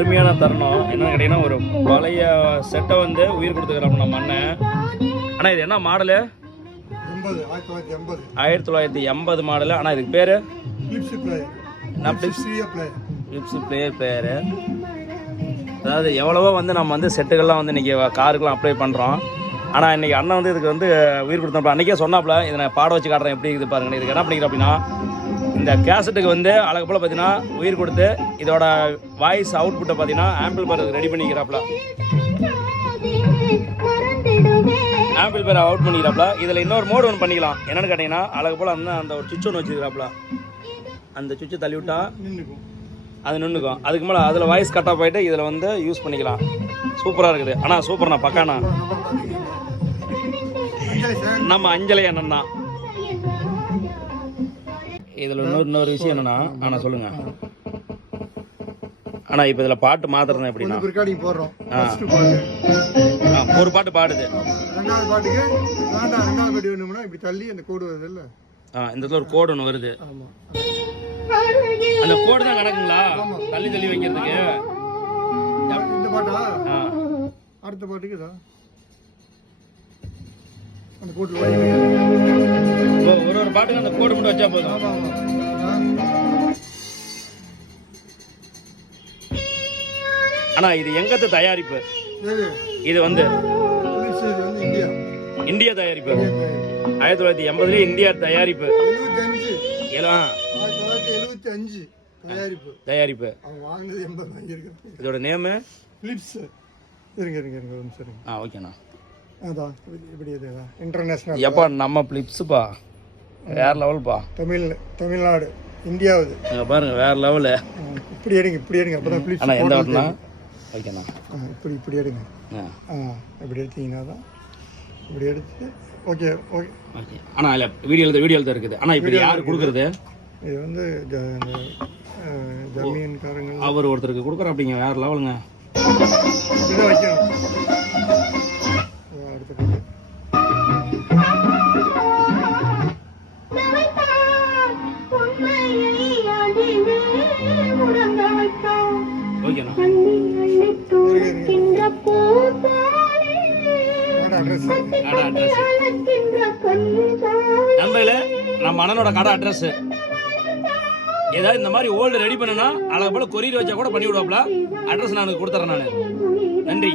அருமையான தருணம். என்னன்னு கேட்டிங்கன்னா, ஒரு பழைய செட்டை வந்து உயிர் கொடுத்துக்கிறாங்க நம்ம அண்ணன். ஆனால் இது என்ன மாடலு? 1980 மாடலு. ஆனால் இதுக்கு பேர் பிலிப்ஸ் பிளேயர் பேர். அதாவது எவ்வளவோ வந்து நம்ம வந்து செட்டுகள்லாம் வந்து இன்றைக்கி காருக்கெலாம் அப்ளை பண்ணுறோம். ஆனால் இன்றைக்கி அண்ணன் வந்து இதுக்கு வந்து உயிர் கொடுத்தோம்ல. அன்றைக்கே சொன்னாப்புல இதை நான் பாட வச்சு காட்டுறேன் எப்படி இருக்குது பாருங்கள். இதுக்கு என்ன பண்ணிக்கிறேன் அப்படின்னா, இந்த கேசட்டுக்கு வந்து அழகு போல் பார்த்தீங்கன்னா உயிர் கொடுத்து இதோட வாய்ஸ் அவுட்புட்டை பார்த்தீங்கன்னா ஆம்பிள்பேர் ரெடி பண்ணிக்கிறாப்புல. ஆம்பிள்பேர் அவுட் பண்ணிக்கிறாப்புல. இதில் இன்னொரு மோடு ஒன்று பண்ணிக்கலாம். என்னென்னு கேட்டிங்கன்னா, அழகு போல் அந்த ஒரு சுவிட்ச் ஒன்று வச்சுக்கிறாப்புல. அந்த சுவிட்சை தள்ளி விட்டா அது நின்றுக்கும். அதுக்கு மேலே அதில் வாய்ஸ் கட்டாக போயிட்டு இதில் வந்து யூஸ் பண்ணிக்கலாம். சூப்பராக இருக்குது. ஆனால் சூப்பர்ண்ணா, பக்காண்ணா. நம்ம அஞ்சலி அண்ணன் தான். இதில் இன்னொரு விஷயம் என்னன்னா, ஆனால் சொல்லுங்கள். ஆனால் இப்போ இதில் பாட்டு மாத்திரம் எப்படின்னா, ஒரு பாட்டு பாடுது, ரெண்டாவது பாட்டுக்கு ரெண்டாவது பாட்டு வேணும்னா இப்படி தள்ளி அந்த கோடு வருது இல்லை, இந்த இடத்துல ஒரு கோடு ஒன்று வருது. அந்த கோடு தான் நடக்குங்களா தள்ளி தள்ளி வைக்கிறதுக்கு? இந்த பாட்டா? அடுத்த பாட்டுக்கு தான் அந்த கோட்டில் ஒரு பாட்டுக்கு அந்த கோடு மட்டும் வச்சா போதும். ஆனால் இது எங்கத்து தயாரிப்பு? இது வந்து இந்தியா தயாரிப்பு. 1980 இந்தியா தயாரிப்பு. 75 தயாரிப்பு. இதோட நேமு பிலிப்ஸ். ஓகேண்ணா. அதான் இப்படி இன்டர்நேஷனல். எப்பா நம்ம பிலிப்ஸுப்பா வேற லெவல்ப்பா. தமிழ்நாடு இந்தியாவுது பாருங்க, வேற லெவலு. இப்படி எடுங்க அப்பதான் பிலிப்ஸ். அண்ணா எந்த வாட்டினா? ஓகேண்ணா. இப்படி எடுங்க. இப்படி எடுத்தீங்கன்னா தான் இப்படி எடுத்து ஓகே. ஆனால் இல்லை வீடியோ தான் இருக்குது. ஆனால் இப்படி யார் கொடுக்குறது? இது வந்து ஜமீன்காரங்க அவர் ஒருத்தருக்கு கொடுக்குற அப்படிங்க. வேற லெவலுங்க. இதை வைக்கணும். ஓகேண்ணா. நம்பையில் நம்ம அண்ணனோட கடை அட்ரஸ் ஏதாவது இந்த மாதிரி ஓல்டு ரெடி பண்ணுனா அழகு போல கொரியர் வச்சா கூட பண்ணி விடுவாப்ல. அட்ரஸ் நான் கொடுத்துறேன் நான். நன்றி.